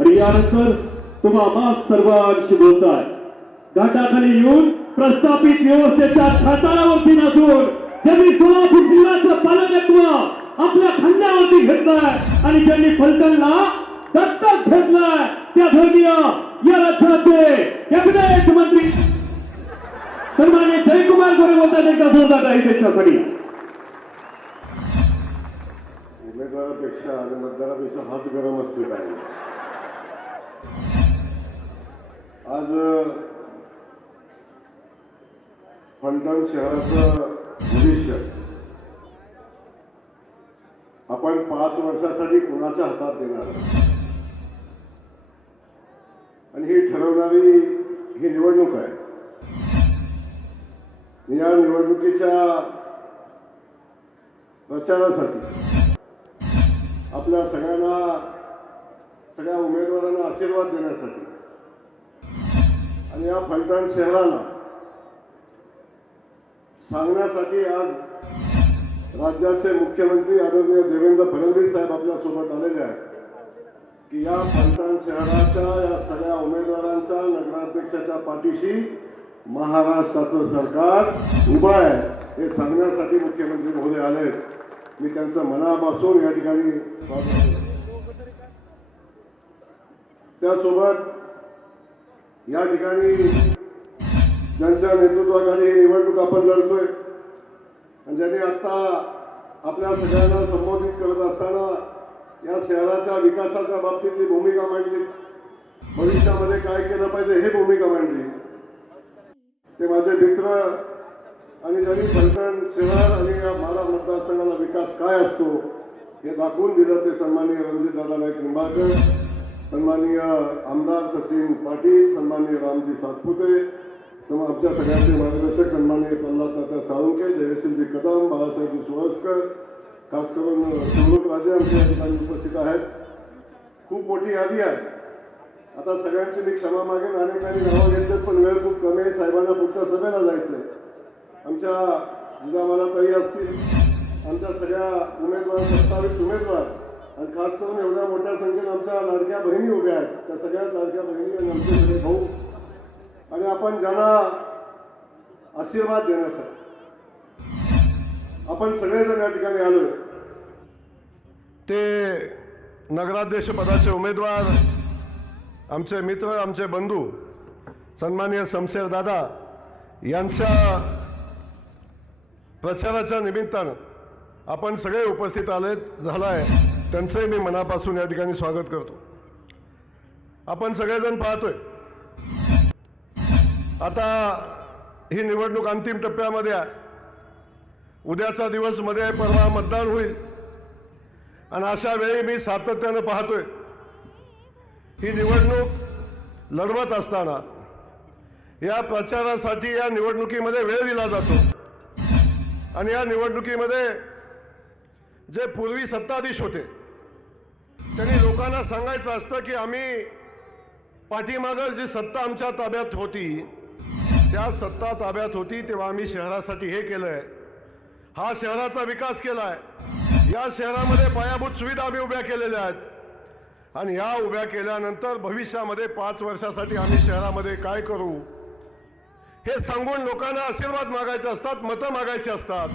आणि यानंतर तुम्हा सर्वांशी बोलताय घाटाखाली येऊन प्रस्थापित व्यवस्थेच्या खातारावरती नसून ज्यांनी सोलापूर जिल्ह्याचं पालकत्व आपल्या खांद्यावरती घेतलाय आणि ज्यांनी फलटणला दत्तक घेतलाय त्या धर्मीय या राज्याचे कॅबिनेट मंत्री सन्मान्य जयकुमार गोरे बोलतात एकदा जोरदार आहे त्याच्यासाठी उमेदवारापेक्षा आणि मतदारापेक्षा हाच गरम असते काय आज फलटण शहराचं भविष्य आपण पाच वर्षासाठी कोणाच्या हातात देणार आणि ही ठरवणारी ही निवडणूक आहे या निवडणुकीच्या प्रचारासाठी आपल्या सगळ्यांना सगळ्या उमेदवारांना आशीर्वाद देण्यासाठी आणि या फलटण शहराला सांगण्यासाठी आज राज्याचे मुख्यमंत्री आदरणीय देवेंद्र फडणवीस साहेब आपल्यासोबत आलेले आहेत की या फलटण शहराच्या या सगळ्या उमेदवारांच्या नगराध्यक्षाच्या पाठीशी महाराष्ट्राचं सरकार उभं आहे हे सांगण्यासाठी मुख्यमंत्री महोदय आले मी त्यांचं मनापासून या ठिकाणी त्यासोबत या ठिकाणी ज्यांच्या नेतृत्वाखाली निवडणूक आपण लढतोय आणि ज्यांनी आत्ता आपल्या सगळ्यांना संबोधित करत असताना या शहराच्या विकासाच्या बाबतीतली भूमिका मांडली भविष्यामध्ये काय केलं पाहिजे हे भूमिका मांडली ते माझे मित्र आणि त्यांनी फलटण शहर आणि या माला मतदारसंघाला विकास काय असतो हे दाखवून दिलं ते सन्माननीय दादा नाईक निंबाळकर सन्माननीय आमदार सचिन पाटील सन्माननीय रामजी सातपुते आमच्या सगळ्यांचे मार्गदर्शक सन्माननीय प्रल्हाद तात्या साळुंके जयश्रीजी कदम बाळासाहेबजी सुळसकर खास करून निवडणूक राजे आमच्या उपस्थित आहेत खूप मोठी यादी आहे आता सगळ्यांची मी क्षमा मागेन अनेकांनी नावं घेतलेत पण वेळ खूप कमी आहे साहेबांना पुढच्या सभेला जायचं आहे आमच्या जिजामाला तरी असतील आमच्या सगळ्या उमेदवार प्रस्तावित उमेदवार आणि खास करून एवढ्या मोठ्या संख्येने आमच्या लाडक्या बहिणी उभ्या आहेत त्या सगळ्या लाडक्या बहिणी आणि आमचे सगळे भाऊ आणि आपण ज्यांना आशीर्वाद देण्यासाठी आपण सगळेजण या ठिकाणी आलो ते नगराध्यक्ष पदाचे उमेदवार आमचे मित्र आमचे बंधू सन्मान्य समशेर दादा यांच्या प्रचाराच्या निमित्तानं आपण सगळे उपस्थित आले झाला आहे त्यांचंही मी मनापासून या ठिकाणी स्वागत करतो आपण सगळेजण पाहतोय आता ही निवडणूक अंतिम टप्प्यामध्ये आहे उद्याचा दिवस मध्ये परवा मतदान होईल आणि अशा वेळी मी सातत्यानं पाहतोय ही निवडणूक लढवत असताना या प्रचारासाठी या निवडणुकीमध्ये वेळ दिला जातो आणि या निवडणुकीमध्ये जे पूर्वी सत्ताधीश होते त्यांनी लोकांना सांगायचं असतं की आम्ही पाठीमागं जी सत्ता आमच्या ताब्यात होती त्या सत्ता ताब्यात होती तेव्हा आम्ही शहरासाठी हे केलंय हा शहराचा विकास केलाय या शहरामध्ये पायाभूत सुविधा आम्ही उभ्या केलेल्या आहेत आणि या उभ्या केल्यानंतर भविष्यामध्ये पाच वर्षासाठी आम्ही शहरामध्ये काय करू हे सांगून लोकांना आशीर्वाद मागायचे असतात मतं मागायची असतात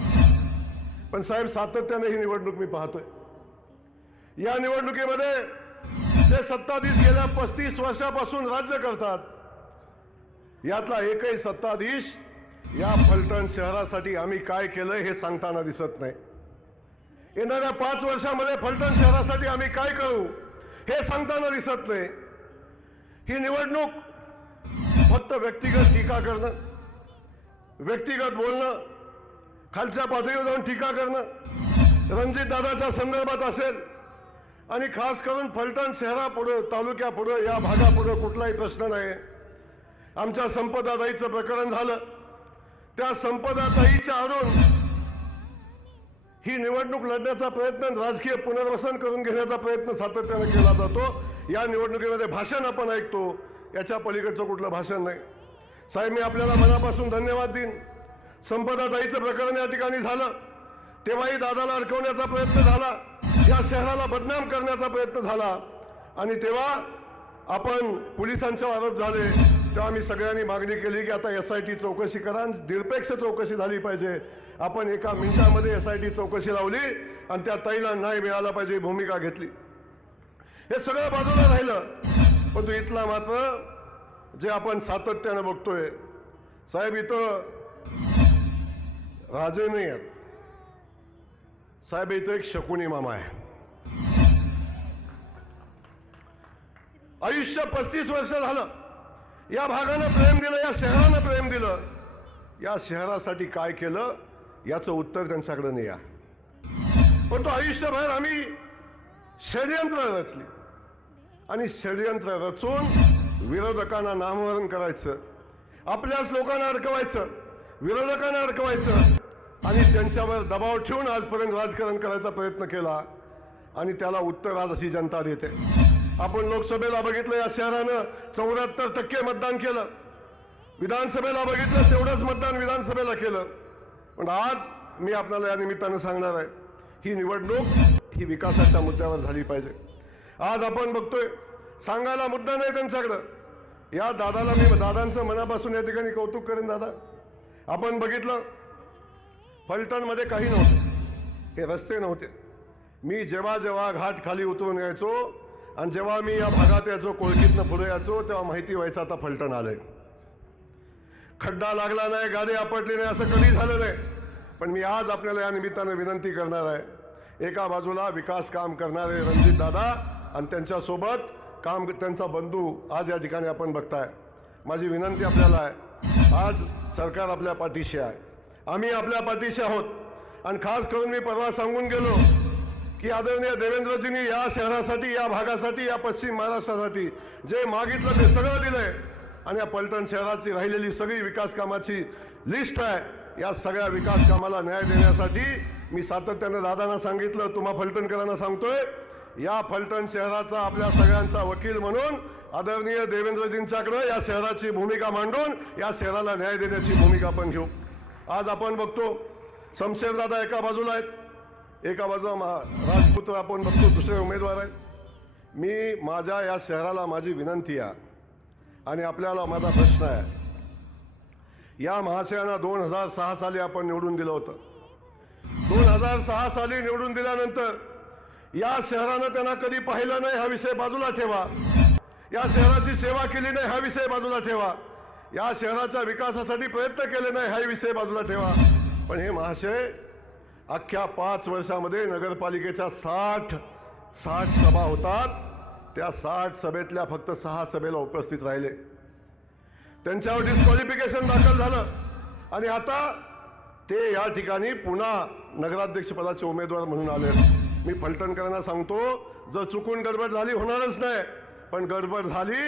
पण साहेब सातत्याने ही निवडणूक मी पाहतोय या निवडणुकीमध्ये ते सत्ताधीश गेल्या पस्तीस वर्षापासून राज्य करतात यातला एकही सत्ताधीश या फलटण शहरासाठी आम्ही काय केलं हे सांगताना दिसत नाही येणाऱ्या पाच वर्षामध्ये फलटण शहरासाठी आम्ही काय करू हे सांगताना दिसत नाही ही निवडणूक फक्त व्यक्तिगत टीका करणं व्यक्तिगत बोलणं खालच्या पातळीवर जाऊन टीका करणं रणजित दादाच्या संदर्भात असेल आणि खास करून फलटण शहरापुढं तालुक्यापुढं या भागापुढं कुठलाही प्रश्न नाही आमच्या संपदाताईचं प्रकरण झालं त्या संपदाताईच्या आरोप ही निवडणूक लढण्याचा प्रयत्न राजकीय पुनर्वसन करून घेण्याचा प्रयत्न सातत्यानं केला जातो या निवडणुकीमध्ये भाषण आपण ऐकतो याच्या पलीकडचं कुठलं भाषण नाही साहेब मी आपल्याला मनापासून धन्यवाद देईन संपदाताईचं प्रकरण या ठिकाणी झालं तेव्हाही दादाला अडकवण्याचा प्रयत्न झाला या शहराला बदनाम करण्याचा प्रयत्न झाला आणि तेव्हा आपण पोलिसांच्या आरोप झाले तेव्हा आम्ही सगळ्यांनी मागणी केली की आता एस आय टी चौकशी करा निरपेक्ष चौकशी झाली पाहिजे आपण एका मिनिटामध्ये एस आय टी चौकशी लावली आणि त्या ताईला नाही मिळाला पाहिजे भूमिका घेतली हे सगळं बाजूला राहिलं परंतु इथला मात्र जे आपण सातत्यानं बघतोय साहेब इथं राजे नाही आहेत साहेब इथं एक शकुनी मामा आहे आयुष्य पस्तीस वर्ष झालं या भागानं प्रेम दिलं या शहरानं प्रेम दिलं या शहरासाठी काय केलं याचं उत्तर त्यांच्याकडे नाही आहे पण तो आयुष्यभर आम्ही षडयंत्र रचली आणि षडयंत्र रचून विरोधकांना नामवरण करायचं आपल्याच लोकांना अडकवायचं विरोधकांना अडकवायचं आणि त्यांच्यावर दबाव ठेवून आजपर्यंत राजकारण करायचा प्रयत्न केला आणि त्याला उत्तर आज अशी जनता देते आपण लोकसभेला बघितलं या शहरानं चौऱ्याहत्तर टक्के मतदान केलं विधानसभेला बघितलं तेवढंच मतदान विधानसभेला केलं पण आज मी आपल्याला या निमित्तानं सांगणार आहे ही निवडणूक ही विकासाच्या मुद्द्यावर झाली पाहिजे आज आपण बघतोय सांगायला मुद्दा नाही त्यांच्याकडं या दादाला मी दादांचं मनापासून या ठिकाणी कौतुक करेन दादा आपण बघितलं फलटणमध्ये काही नव्हतं हे रस्ते नव्हते मी जेव्हा जेव्हा घाट खाली उतरून यायचो आणि जेव्हा मी या भागात यायचो कोळकीतनं पुढे यायचो तेव्हा माहिती व्हायचं आता फलटण आलंय खड्डा लागला नाही गाडी आपटली नाही असं कधी झालं नाही पण मी आज आपल्याला या निमित्तानं विनंती करणार आहे एका बाजूला विकास काम करणारे रणजित दादा आणि त्यांच्यासोबत काम त्यांचा बंधू आज या ठिकाणी आपण बघताय माझी विनंती आपल्याला आहे आज सरकार आपल्या पाठीशी आहे आम्ही आपल्या पाठीशी आहोत आणि खास करून मी परवा सांगून गेलो की आदरणीय देवेंद्रजींनी या शहरासाठी या भागासाठी या पश्चिम महाराष्ट्रासाठी जे मागितलं ते सगळं दिलंय आणि या पलटण शहराची राहिलेली सगळी विकास कामाची लिस्ट आहे या सगळ्या विकास कामाला न्याय देण्यासाठी मी सातत्यानं दादांना सांगितलं तुम्हा फलटणकरांना सांगतोय या फलटण शहराचा आपल्या सगळ्यांचा वकील म्हणून आदरणीय देवेंद्रजींच्याकडं या शहराची भूमिका मांडून या शहराला न्याय देण्याची भूमिका आपण घेऊ आज आपण बघतो शमशेरदादा एका बाजूला आहेत एका बाजूला मा राजपुत्र आपण बघतो दुसरे उमेदवार आहेत मी माझ्या या शहराला माझी विनंती आहे आणि आपल्याला माझा प्रश्न आहे या महाशयांना दोन हजार सहा साली आपण निवडून दिलं होतं दोन हजार सहा साली निवडून दिल्यानंतर या शहरानं त्यांना कधी पाहिलं नाही हा विषय बाजूला ठेवा या शहराची सेवा केली नाही हा विषय बाजूला ठेवा या शहराच्या विकासासाठी प्रयत्न केले नाही हाही विषय बाजूला ठेवा पण हे महाशय अख्ख्या पाच वर्षामध्ये नगरपालिकेच्या साठ साठ सभा होतात त्या साठ सभेतल्या फक्त सहा सभेला उपस्थित राहिले त्यांच्यावर डिस्क्वालिफिकेशन दाखल झालं आणि आता ते या ठिकाणी पुन्हा नगराध्यक्षपदाचे उमेदवार म्हणून आले मी फलटणकरांना सांगतो जर चुकून गडबड झाली होणारच नाही पण गडबड झाली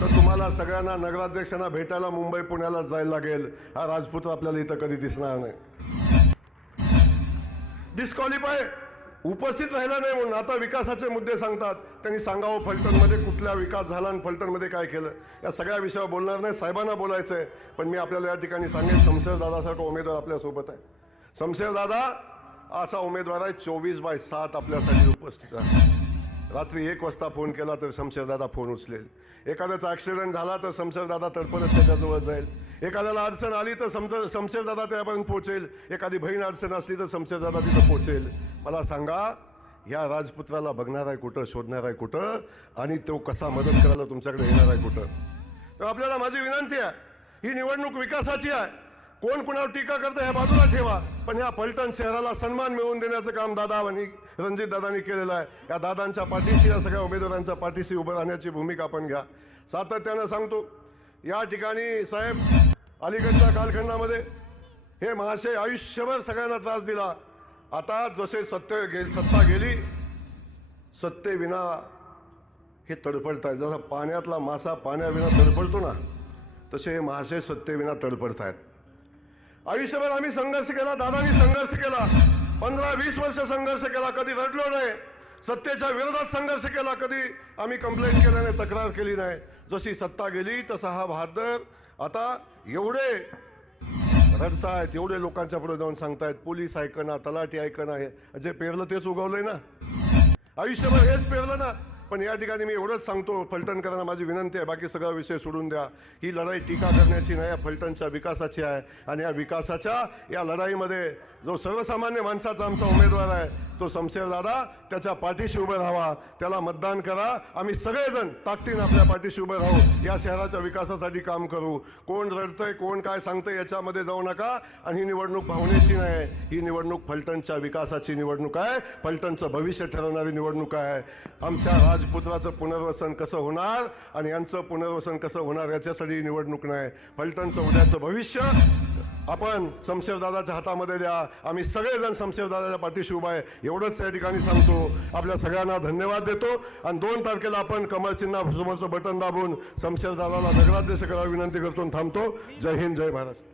तर तुम्हाला सगळ्यांना नगराध्यक्षांना भेटायला मुंबई पुण्याला जायला लागेल हा राजपूत आपल्याला इथं कधी दिसणार नाही डिस्कॉलिफाय उपस्थित राहिला नाही म्हणून आता विकासाचे मुद्दे सांगतात त्यांनी सांगावं फलटणमध्ये कुठला विकास झाला आणि फलटणमध्ये काय केलं या सगळ्या विषयावर बोलणार नाही साहेबांना बोलायचं आहे पण मी आपल्याला या ठिकाणी सांगेन शमशेरदादासारखा उमेदवार आपल्यासोबत आहे दादा असा उमेदवार आहे चोवीस बाय सात आपल्यासाठी उपस्थित आहे रात्री एक वाजता फोन केला तर शमशेरदादा फोन उचलेल एखाद्याचा ॲक्सिडेंट झाला तर शमशेरदादा तडफडत त्याच्याजवळ जाईल एखाद्याला अडचण आली तर समज शमशेरदादा त्यापर्यंत पोहोचेल एखादी बहीण अडचण असली तर शमशेरदादा तिथं पोहोचेल मला सांगा या राजपुत्राला बघणार आहे कुठं शोधणार आहे कुठं आणि तो कसा मदत करायला तुमच्याकडे येणार आहे कुठं तर आपल्याला माझी विनंती आहे ही निवडणूक विकासाची आहे कोण कुणावर टीका करतं ह्या बाजूला ठेवा पण या पलटण शहराला सन्मान मिळवून देण्याचं काम दादा आणि रणजित दादांनी केलेलं आहे या दादांच्या पाठीशी या सगळ्या उमेदवारांच्या पाठीशी उभं राहण्याची भूमिका आपण घ्या सातत्यानं सांगतो या ठिकाणी साहेब अलीकडच्या कालखंडामध्ये हे महाशय आयुष्यभर सगळ्यांना त्रास दिला आता जसे सत्य गे सत्ता गेली सत्तेविना हे तडफडत आहेत जसा पाण्यातला मासा पाण्याविना तडफडतो ना तसे हे महाशय सत्तेविना तडफडत आहेत आयुष्यभर आम्ही संघर्ष केला दादानी संघर्ष केला पंधरा वीस वर्ष संघर्ष केला कधी रडलो नाही सत्तेच्या विरोधात संघर्ष केला कधी आम्ही कंप्लेंट केली नाही तक्रार केली नाही जशी सत्ता गेली तसा हा बहादर आता एवढे रडतायत एवढे लोकांच्या पुढे जाऊन सांगतायत पोलीस ना तलाठी ऐकणार आहे जे पेरलं तेच उगवलंय ना आयुष्यभर हेच पेरलं ना पण या ठिकाणी मी एवढंच सांगतो फलटणकरांना माझी विनंती आहे बाकी सगळा विषय सोडून द्या ही लढाई टीका करण्याची नाही या फलटणच्या विकासाची आहे आणि या विकासाच्या या लढाईमध्ये जो सर्वसामान्य माणसाचा आमचा उमेदवार आहे तो दादा त्याच्या पाठीशी उभे राहावा त्याला मतदान करा आम्ही सगळेजण ताकदीनं आपल्या पाठीशी उभे राहू या शहराच्या विकासासाठी काम करू कोण रडतंय कोण काय सांगतंय याच्यामध्ये जाऊ नका आणि ही निवडणूक भावनेची नाही ही निवडणूक फलटणच्या विकासाची निवडणूक आहे फलटणचं भविष्य ठरवणारी निवडणूक आहे आमच्या राजपुत्राचं पुनर्वसन कसं होणार आणि यांचं पुनर्वसन कसं होणार याच्यासाठी निवडणूक नाही फलटणचं उद्याचं भविष्य आपण दादाच्या हातामध्ये द्या आम्ही सगळेजण दादाच्या पाठीशी उभा आहे एवढंच या ठिकाणी सांगतो आपल्या सगळ्यांना धन्यवाद देतो आणि दोन तारखेला आपण कमलचिन्हा समोरचं बटन दाबून संशयदाला नगराध्यक्ष करायला विनंती करतो थांबतो जय हिंद जय भारत